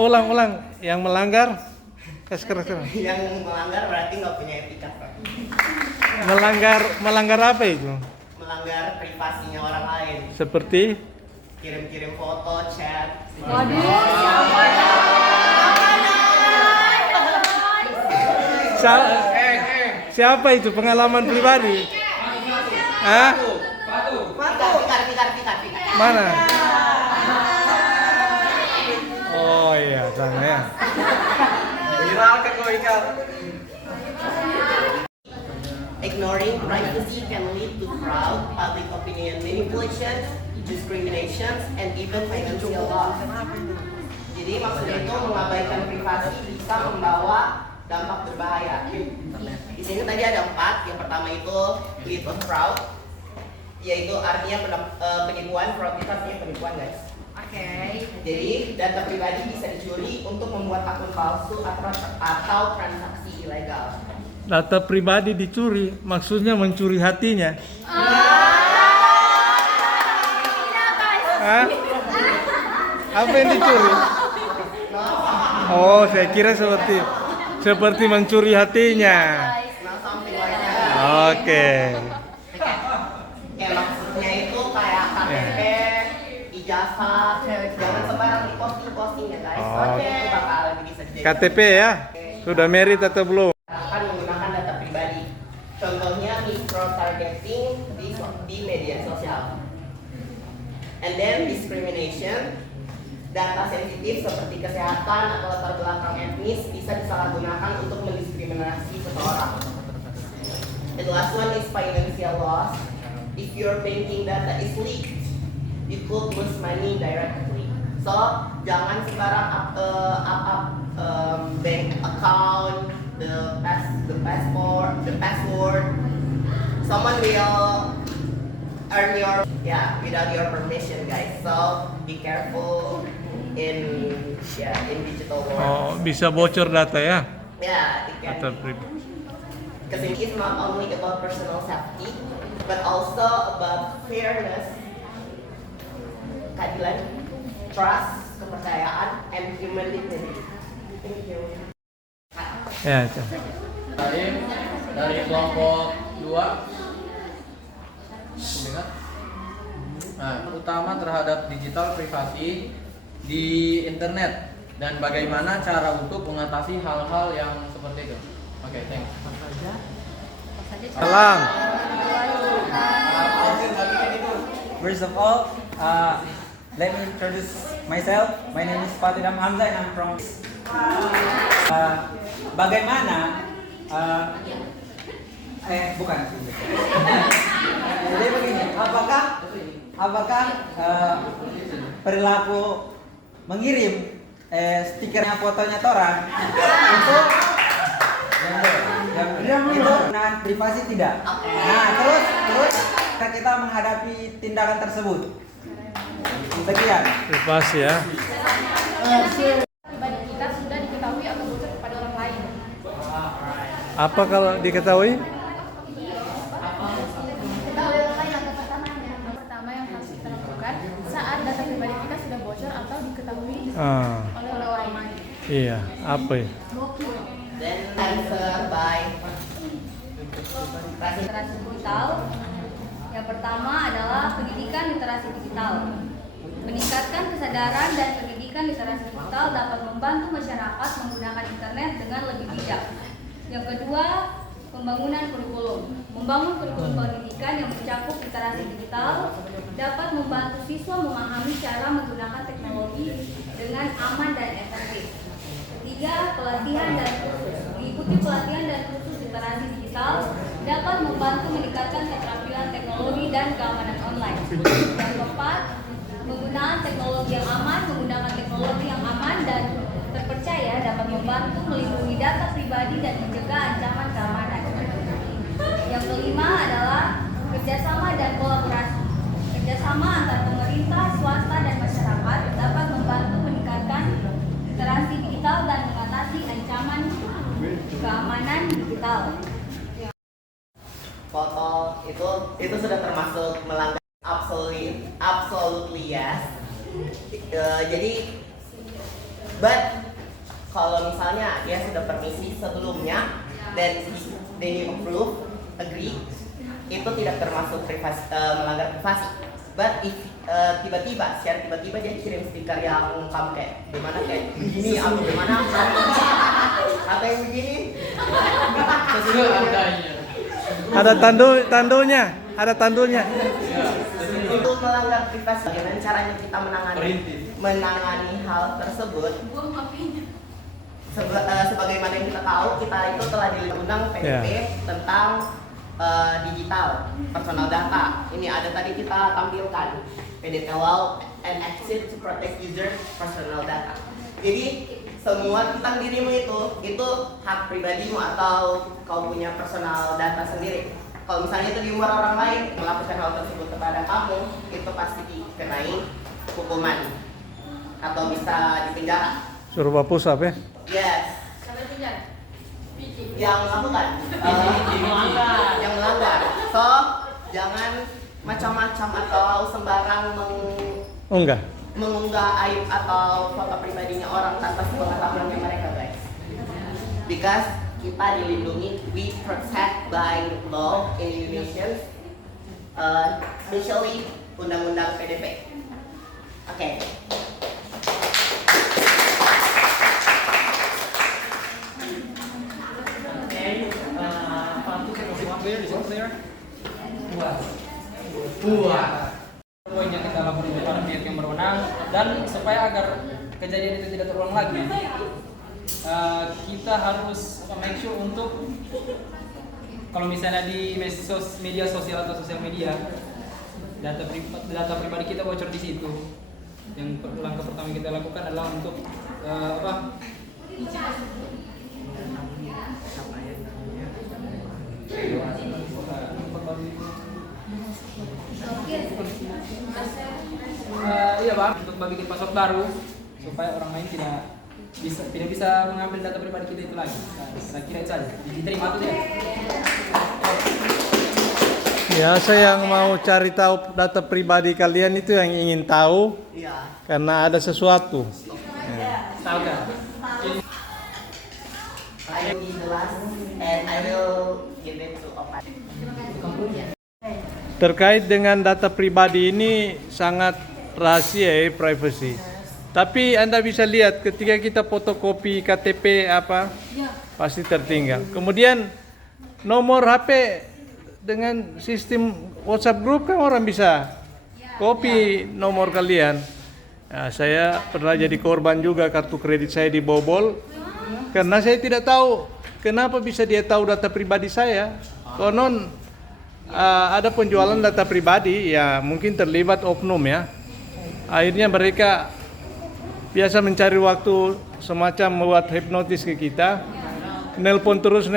ulang. Yang melanggar, sekarang. Yang melanggar berarti nggak punya etika, Pak. Melanggar apa itu? Melanggar privasinya orang lain. Seperti? Kirim-kirim foto, chat. Waduh, Siapa itu pengalaman pribadi? Hah? Pikar. Mana? Oh iya, sana ya. Viralkan kau Ikal. Ignoring privacy can lead to fraud, public opinion manipulation, discrimination, and even financial loss. Jadi maksudnya itu mengabaikan privasi bisa membawa dampak berbahaya. Di sini tadi ada 4. Yang pertama itu lead to fraud, yaitu artinya penipuan. Fraud itu artinya penipuan, guys. Oke. Jadi data pribadi bisa dicuri untuk membuat akun palsu atau transaksi ilegal. Data pribadi dicuri, maksudnya mencuri hatinya. Hah? Apa yang dicuri? Oh, saya kira seperti mencuri hatinya. Oke. Kayak maksudnya itu kayak KTP, ijazah, jangan sembarang di-posting ya guys. Soalnya itu bakal lebih bisa dijadikan. KTP ya? Sudah merit atau belum? Akan menggunakan data pribadi. Contohnya micro-targeting di media sosial. And then discrimination. Data sensitif seperti kesehatan atau latar belakang etnis bisa disalahgunakan untuk mendiskriminasi seseorang. And the last one is financial loss. If your banking data is leaked, you could lose money directly. So jangan sembarang bank account, the password. Someone will earn without your permission, guys. So be careful in digital world. Oh, bisa bocor data ya? Yeah, it can. Data pribadi. Because it is not only about personal safety, but also about fairness, keadilan, trust, kepercayaan, and human dignity. Thank you. Ya, dari kelompok 2 mendengar. Nah, utama terhadap digital privasi di internet dan bagaimana cara untuk mengatasi hal-hal yang seperti itu. Oke, thanks. Salam. First of all, let me introduce myself. My name is Fatidam Hamzah and I'm from. Bagaimana? Bukan. Jadi begini, apakah perilaku mengirim stikernya fotonya orang itu penggunaan privasi tidak? Nah, terus kita menghadapi tindakan tersebut. Sekian. Privasi ya. Pribadi kita sudah diketahui atau bocor kepada orang lain. Apa kalau diketahui? Ketahui orang lain yang pertama yang harus kita lakukan saat data pribadi kita sudah bocor atau diketahui oleh orang lain. Iya, apa ya? Then answer by Literasi digital. Yang pertama adalah pendidikan literasi digital. Meningkatkan kesadaran dan pendidikan literasi digital dapat membantu masyarakat menggunakan internet dengan lebih bijak. Yang kedua, pembangunan kurikulum. Membangun kurikulum pendidikan yang mencakup literasi digital dapat membantu siswa memahami cara menggunakan teknologi dengan aman dan efektif. Ketiga, pelatihan dan kursus. Mengikuti pelatihan dan kursus literasi digital dapat membantu meningkatkan keterampilan teknologi dan keamanan online. Yang keempat, penggunaan teknologi yang aman. Menggunakan teknologi yang aman dan terpercaya dapat membantu melindungi data pribadi dan mencegah ancaman keamanan. Yang kelima adalah kerjasama dan kolaborasi. Kerjasama antar pemerintah, swasta, dan masyarakat dapat membantu meningkatkan literasi digital dan mengatasi ancaman keamanan digital. foto itu sudah termasuk melanggar absolutely yes. Jadi But kalau misalnya dia sudah permisi sebelumnya dan they approve, agree, itu tidak termasuk melanggar privasi. But if tiba-tiba, secara tiba-tiba dia kirim stiker yang kamu kayak gimana kayak begini atau gimana atau yang begini, Sesuai adanya. Ada ada tandunya. itu melanggar privasi. Bagaimana caranya kita menangani hal tersebut? Buang HP-nya. Sebagaimana yang kita tahu, kita itu telah diundang PDP tentang digital personal data. Ini ada tadi kita tampilkan PDP Law and Exit to Protect User Personal Data. Jadi semua tentang dirimu itu hak pribadimu atau kau punya personal data sendiri. Kalau misalnya itu diumbar orang lain melakukan hal tersebut kepada kamu, itu pasti dikenai hukuman atau bisa dipenjara. Suruh hapus apa ya? Yes. Sampai penjara. Yang melakukan yang melanggar. So jangan macam-macam atau sembarang Oh enggak. mengunggah aib atau foto pribadinya orang tanpa sepengetahuannya mereka, guys. Because kita dilindungi, we protect by law in Indonesia, especially undang-undang PDP. Oke. Poin yang kita lakukan kepada pihak yang berwenang dan supaya agar kejadian itu tidak terulang lagi, kita harus make sure untuk kalau misalnya di media sosial atau sosial media data pribadi kita bocor di situ, yang langkah pertama yang kita lakukan adalah untuk iya bang, untuk bikin password baru supaya orang lain tidak bisa mengambil data pribadi kita itu lagi. Saya kira itu saja. Diterima tuh ya. Ya, saya yang mau cari tahu data pribadi kalian itu yang ingin tahu Iya. karena ada sesuatu. Tahu kan? I will be the last and I will give it to Opat. Terkait dengan data pribadi ini sangat rahasia privacy. Tapi Anda bisa lihat ketika kita fotokopi KTP pasti tertinggal. Kemudian nomor HP dengan sistem WhatsApp group kan orang bisa copy nomor kalian. Nah, saya pernah jadi korban juga, kartu kredit saya dibobol karena saya tidak tahu kenapa bisa dia tahu data pribadi saya. Konon ada penjualan data pribadi, ya mungkin terlibat oknum ya. Akhirnya mereka biasa mencari waktu semacam membuat hipnotis ke kita, nelpon terus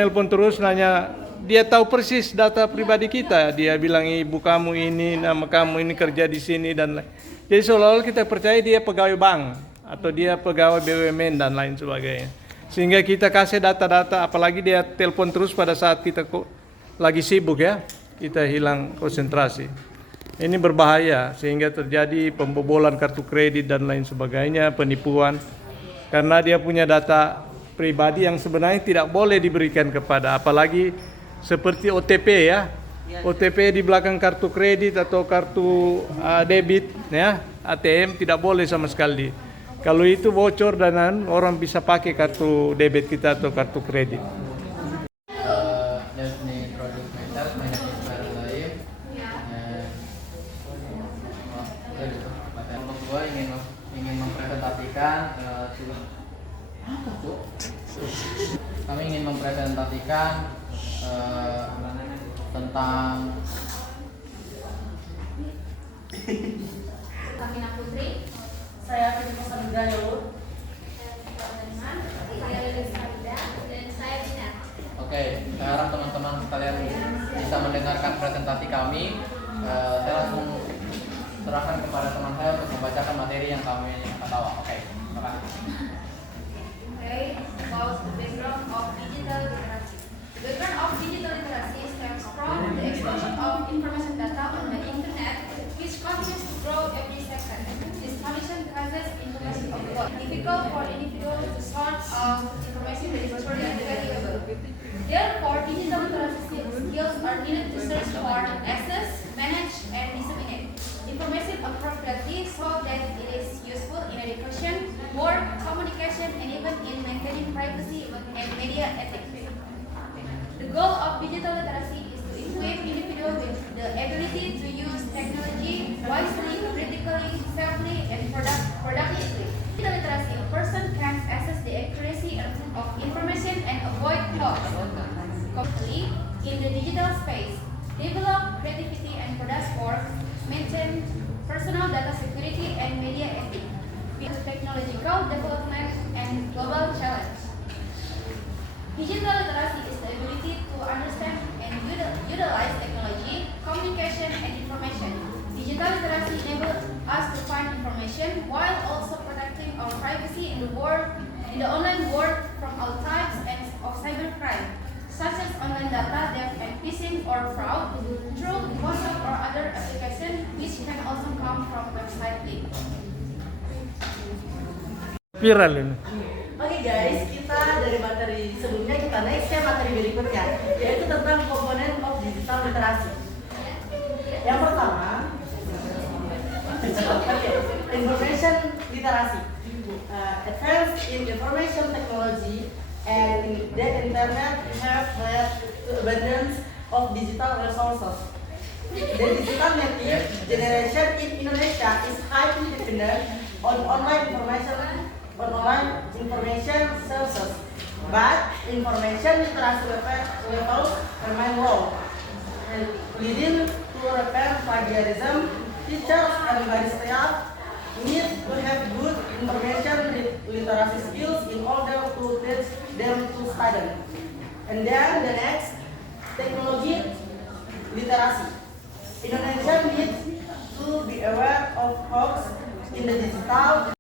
nanya, dia tahu persis data pribadi kita. Dia bilang ibu kamu ini, nama kamu ini, kerja di sini dan lain. Jadi seolah-olah kita percaya dia pegawai bank atau dia pegawai BUMN dan lain sebagainya. Sehingga kita kasih data-data, apalagi dia telepon terus pada saat kita lagi sibuk ya, kita hilang konsentrasi. Ini berbahaya sehingga terjadi pembobolan kartu kredit dan lain sebagainya, penipuan. Karena dia punya data pribadi yang sebenarnya tidak boleh diberikan kepada, apalagi seperti OTP ya. OTP di belakang kartu kredit atau kartu debit ya, ATM tidak boleh sama sekali. Kalau itu bocor dan orang bisa pakai kartu debit kita atau kartu kredit. Let me introduce myself. My name is Farul Laim. Untuk gue ingin mempresentasikan kami ingin mempresentasikan tentang Kamina Putri. Saya Fitri Pasabudha Daud. Saya Lilis Farida dan saya Dina. Oke, sekarang teman-teman sekalian bisa mendengarkan presentasi kami. Saya langsung serahkan kepada teman saya untuk membacakan materi yang kami akan bawa. Oke, terima kasih. Okay, about the background of digital literacy. The background of digital literacy stems from the explosion of information data on the internet, which continues to grow every second. This condition causes information overload, difficult for individuals of information that is truly valuable. Therefore, digital literacy skills are needed to search for, access, manage, and disseminate information appropriately so that it is useful in education, work, communication, and even in maintaining privacy and media ethics. The goal of digital literacy is to equip individuals with the ability to use technology wisely, critically, safely, and productively. Digital literacy, a person can assess the accuracy of information and avoid flaws. Completely in the digital space, develop creativity and produce work, maintain personal data security and media ethics, with technological development and global challenge. Digital literacy is the ability to understand and utilize technology, communication, and information. Digital literacy enables us to find information while also protecting our privacy in the online world from all types of cybercrime, such as online data theft and phishing or fraud through WhatsApp or other applications, which can also come from website links. Viral ini. Oke guys, kita dari materi sebelumnya kita next ke materi berikutnya, yaitu tentang komponen of digital literasi. Yang pertama, information literasi. Advance in information technology and in the internet have led to abundance of digital resources. The digital native generation in Indonesia is highly dependent on online information sources, but information literacy levels remain low, leading to rampant plagiarism. Teachers and staff need to have good information literacy skills in order to teach them to study. And then the next, technology literacy. Indonesia needs to be aware of hoax in the digital.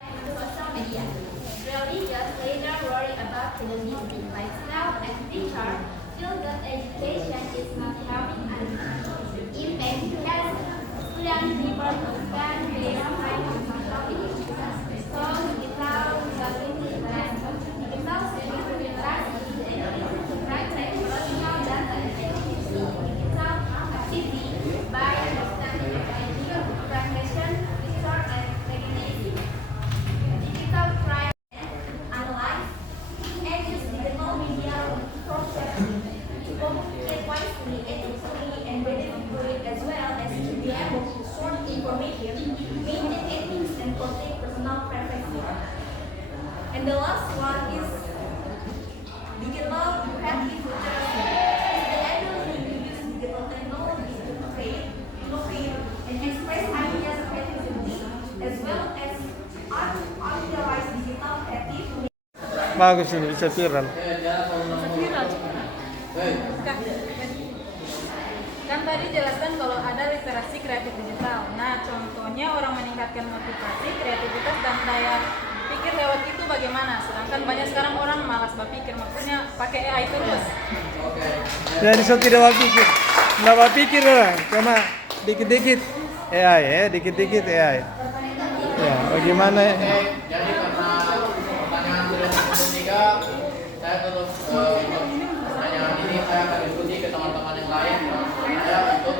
Social media. Really, just later worry about the busy lifestyle and teacher feel that education is not having an impact as students prefer to spend their time on social media. So, digital literacy and digital literacy is the ability to practice personal data digital activity by understanding technological translation, research, and recognition. Digital crime analyze and use digital media process to communicate wisely, ethically, and benefitfully, as well as to be able to sort information, maintain ethics, and protect personal privacy. And the last one is digital creative literacy. It's the ability to use digital technology to create, innovate, and express ideas creatively, as well as utilize digital creative. Bagus ini bisa viral. Kan tadi jelaskan kalau ada literasi kreatif digital. Nah, contohnya orang meningkatkan motivasi, kreativitas, dan daya pikir lewat itu bagaimana? Sedangkan banyak sekarang orang malas berpikir, maksudnya pakai AI terus. Jadi so tidak berpikir, nggak berpikir orang, cuma dikit-dikit AI ya, dikit-dikit AI. Ya, bagaimana? Jadi karena pertanyaan sudah tiga, saya tutup pertanyaan ini. Saya akan diskusi ke teman-teman yang lain. Saya untuk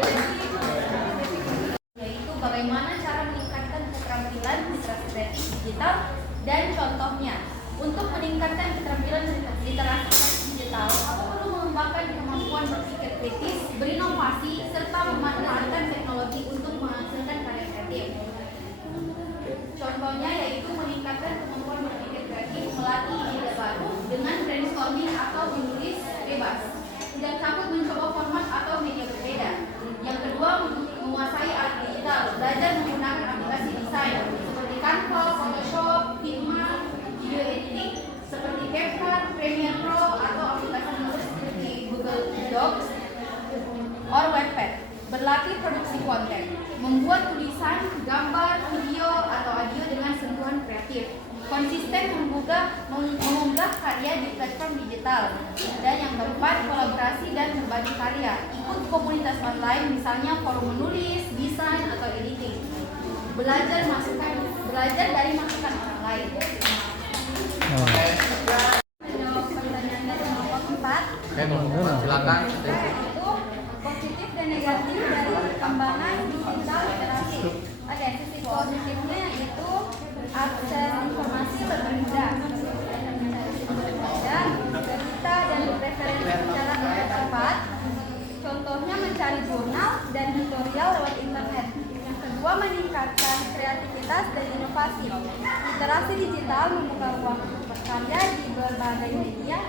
Yaitu bagaimana cara meningkatkan keterampilan literasi kreatif digital dan contohnya. Untuk meningkatkan keterampilan literasi kreatif digital, aku perlu mengembangkan kemampuan berpikir kritis, berinovasi, serta memanfaatkan teknologi untuk menghasilkan karya kreatif. Contohnya yaitu meningkatkan kemampuan berpikir kreatif melatih ide baru dengan brainstorming atau menulis bebas. Tidak takut mencoba format atau media berbeda. Yang kedua, menguasai alat digital, belajar menggunakan aplikasi desain seperti Canva, Photoshop, Figma, video editing seperti CapCut, Premiere Pro, atau aplikasi menulis seperti Google Docs or Wattpad. Berlatih produksi konten, membuat tulisan, gambar, video, atau audio dengan sentuhan kreatif. Konsisten mengunggah karya di platform digital. Dan yang keempat, kolaborasi dan berbagi karya. Ikut komunitas online, misalnya forum menulis, desain, atau editing. Belajar dari masukan orang lain. Oke. Oke, silakan. Itu positif dan negatif dari perkembangan digital literasi. Oke, sisi positifnya itu akses informasi lebih mudah dan berita dan preferensi secara cepat. Contohnya mencari jurnal dan tutorial lewat internet. Yang kedua, meningkatkan kreativitas dan inovasi. Literasi digital membuka ruang untuk berkarya di berbagai media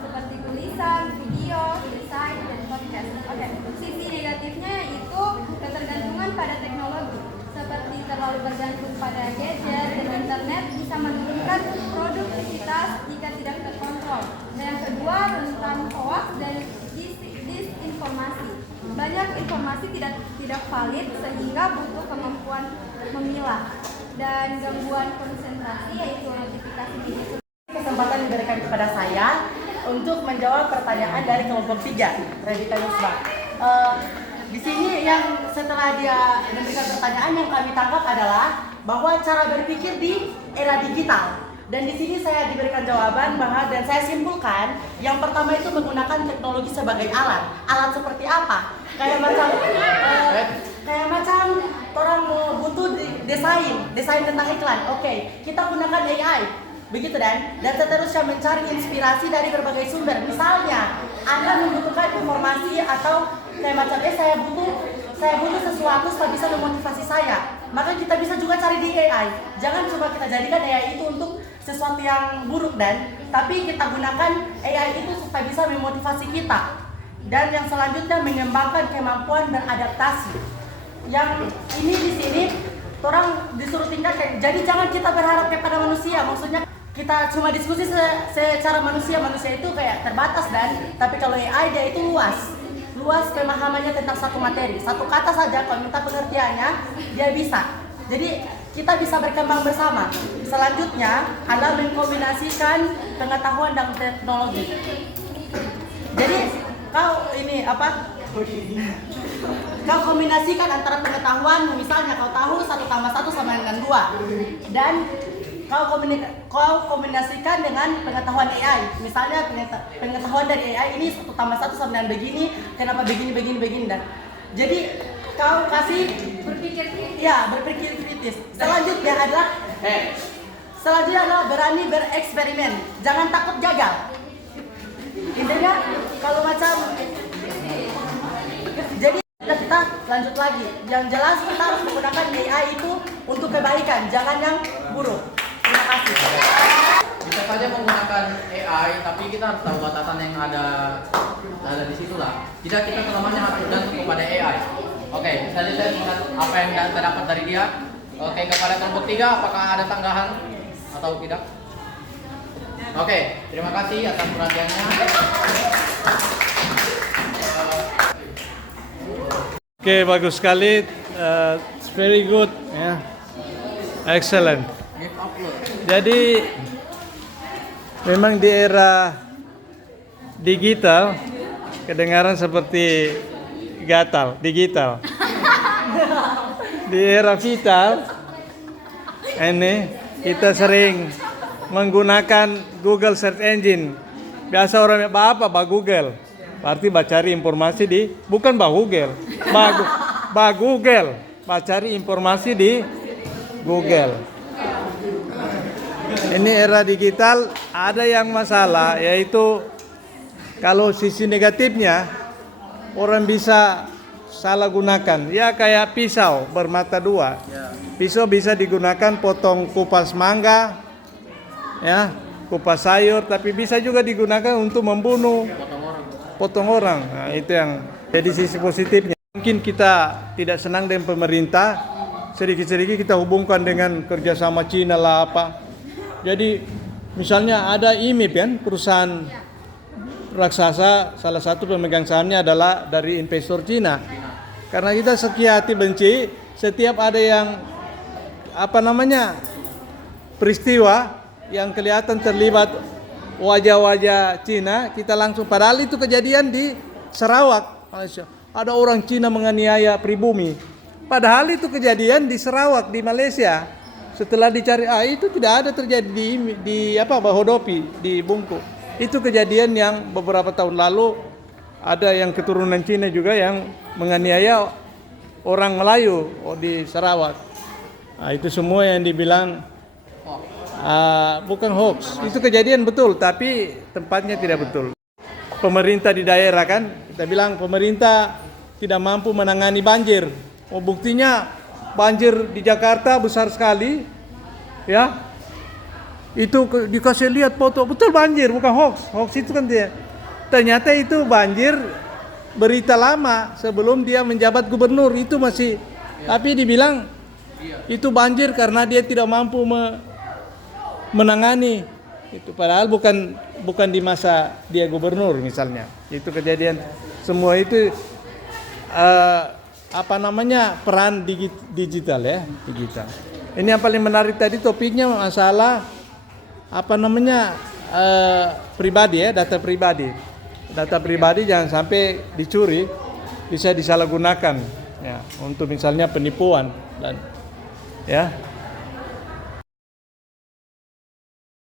seperti tulisan, video, desain, dan podcast. Oke, sisi negatifnya itu ketergantungan pada teknologi. Seperti terlalu bergantung pada gadget dan internet bisa menurunkan produktivitas jika tidak terkontrol. Dan yang kedua, rentan hoax dan disinformasi. Banyak informasi tidak valid sehingga butuh kemampuan memilah. Dan gangguan konsentrasi yaitu notifikasi media sosial. Kesempatan diberikan kepada saya untuk menjawab pertanyaan dari kelompok 3, Redita Yusba. Di sini yang setelah dia memberikan pertanyaan yang kami tangkap adalah bahwa cara berpikir di era digital. Dan di sini saya diberikan jawaban bahwa dan saya simpulkan yang pertama itu menggunakan teknologi sebagai alat. Alat seperti apa? Kayak macam orang mau butuh desain tentang iklan. Oke, kita gunakan AI. Begitu dan seterusnya mencari inspirasi dari berbagai sumber. Misalnya, Anda membutuhkan informasi atau kayak macam saya butuh sesuatu supaya bisa memotivasi saya. Maka kita bisa juga cari di AI. Jangan cuma kita jadikan AI itu untuk sesuatu yang buruk tapi kita gunakan AI itu supaya bisa memotivasi kita. Dan yang selanjutnya mengembangkan kemampuan beradaptasi. Yang ini di sini orang disuruh tingkatkan. Jadi jangan kita berharap kepada manusia. Maksudnya kita cuma diskusi secara manusia itu kayak terbatas tapi kalau AI dia itu luas pemahamannya tentang satu materi, satu kata saja kalau minta pengertiannya dia bisa. Jadi kita bisa berkembang bersama. Selanjutnya adalah mengkombinasikan pengetahuan dan teknologi. Jadi kau kombinasikan antara pengetahuan, misalnya kau tahu 1+1 sama dengan 2 dan kau kombinasikan dengan pengetahuan AI. Misalnya pengetahuan dari AI ini 1+1 sama dengan begini, kenapa begini dan jadi kau kasih berpikir kritis. Selanjutnya adalah berani bereksperimen. Jangan takut gagal. Intinya kalau macam jadi kita lanjut lagi. Yang jelas kita harus menggunakan AI itu untuk kebaikan, jangan yang buruk. Terima kasih. Bisa saja menggunakan AI, tapi kita harus tahu batasan yang ada di situ lah. Tidak kita selamanya harus bergantung kepada AI. Oke, tadi saya ingat apa yang saya dapat dari dia. Oke, kepada kelompok 3, apakah ada tanggapan atau tidak? Oke, terima kasih atas perhatiannya. Oke, bagus sekali. It's very good. Excellent. Jadi memang di era digital kedengaran seperti digital. Di era vital ini kita sering menggunakan Google Search Engine. Biasa orang apa Google. Berarti cari informasi bukan Google. Google. Cari informasi di Google. Ini era digital ada yang masalah yaitu kalau sisi negatifnya orang bisa salah gunakan. Ya kayak pisau bermata dua. Pisau bisa digunakan potong kupas mangga, kupas sayur, tapi bisa juga digunakan untuk membunuh, potong orang. Nah, itu yang jadi sisi positifnya. Mungkin kita tidak senang dengan pemerintah, sedikit-sedikit kita hubungkan dengan kerjasama Cina lah apa. Jadi misalnya ada IMIP kan, perusahaan raksasa, salah satu pemegang sahamnya adalah dari investor Cina. Karena kita sekian hati benci, setiap ada yang peristiwa yang kelihatan terlibat wajah-wajah Cina, kita langsung, padahal itu kejadian di Sarawak, Malaysia. Ada orang Cina menganiaya pribumi. Padahal itu kejadian di Sarawak, di Malaysia. Setelah dicari, itu tidak ada terjadi di Bahodopi, di Bungku. Itu kejadian yang beberapa tahun lalu ada yang keturunan Cina juga yang menganiaya orang Melayu di Sarawak. Nah, itu semua yang dibilang bukan hoax. Itu kejadian betul, tapi tempatnya tidak betul. Pemerintah di daerah kan, kita bilang pemerintah tidak mampu menangani banjir. Oh, buktinya banjir di Jakarta besar sekali, ya. Itu dikasih lihat foto, betul banjir, bukan hoax. Hoax itu kan dia. Ternyata itu banjir berita lama sebelum dia menjabat gubernur, itu masih. Tapi dibilang itu banjir karena dia tidak mampu menangani. Itu padahal bukan di masa dia gubernur misalnya. Itu kejadian semua itu peran digital ya, digital. Ini yang paling menarik tadi topiknya masalah pribadi ya, data pribadi. Data pribadi jangan sampai dicuri, bisa disalahgunakan ya untuk misalnya penipuan dan ya.